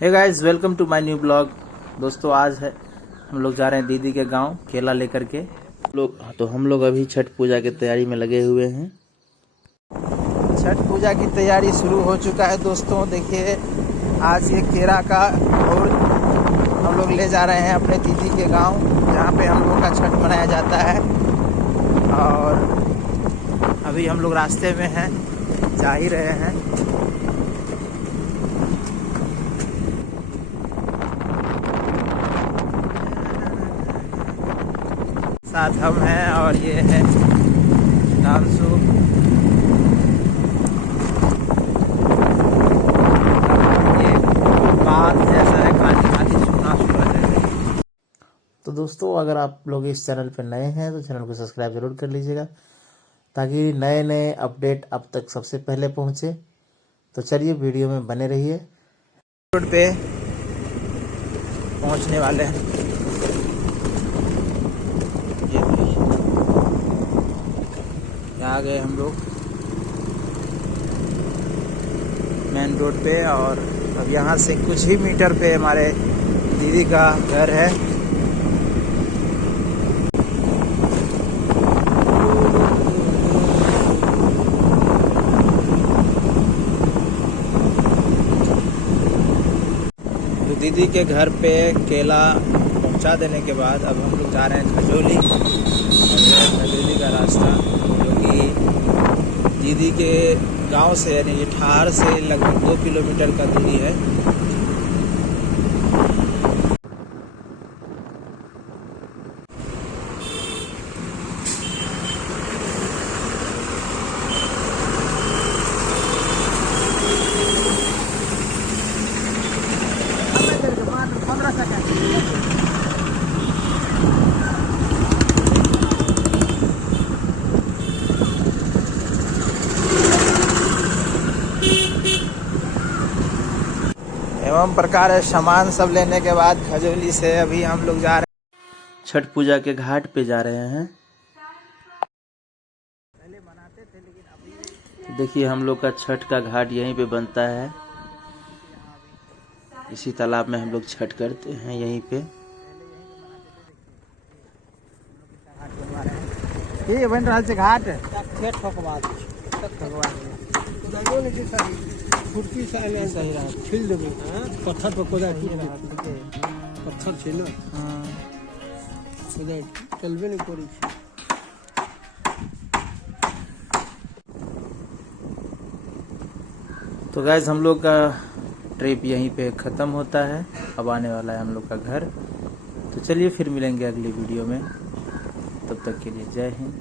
Hey guys, welcome to my new blog. दोस्तों, आज है हम लोग जा रहे हैं दीदी के गांव केला लेकर के। हम लोग अभी छठ पूजा की तैयारी में लगे हुए हैं। छठ पूजा की तैयारी शुरू हो चुका है दोस्तों। देखिए, आज ये केला का और हम लोग ले जा रहे हैं अपने दीदी के गांव, जहां पे हम लोग का छठ मनाया जाता है। और अभी हम लोग रास्ते में हैं, जा ही रहे हैं। साथ हम हैं और ये है डांसू। ये बात जैसा है, खाली खाली सुना सूरज है। तो दोस्तों, अगर आप लोग इस चैनल पर नए हैं तो चैनल को सब्सक्राइब जरूर कर लीजिएगा, ताकि नए नए अपडेट अब तक सबसे पहले पहुंचे। तो चलिए, वीडियो में बने रहिए। रोड पे पहुंचने वाले हैं। आ गए हम लोग मेन रोड पे, और अब यहाँ से कुछ ही मीटर पे हमारे दीदी का घर है। तो दीदी के घर पे केला पहुँचा देने के बाद अब हम लोग जा रहे हैं खजोली। और ये खजोली का रास्ता जो कि दीदी के गांव से, यानी ये ठार से लगभग 2 किलोमीटर का दूरी है। एवं प्रकार सामान सब लेने के बाद खजोली से अभी हम लोग जा रहे हैं छठ पूजा के घाट पे जा रहे हैं। पहले बनाते थे, लेकिन अभी देखिए, हम लोग का छठ का घाट यहीं पे बनता है। इसी तालाब में हम लोग छठ करते हैं यहीं पे। ये बन रहा है घाट फुर्ती से आने सही रहा, छिल देबे पत्थर पर कोदा पत्थर छे ना, कोदा चलबे नहीं करी। तो गाइस, हम लोग का ट्रिप यहीं पे ख़त्म होता है। अब आने वाला है हम लोग का घर। तो चलिए, फिर मिलेंगे अगली वीडियो में। तब तक के लिए जय हिंद।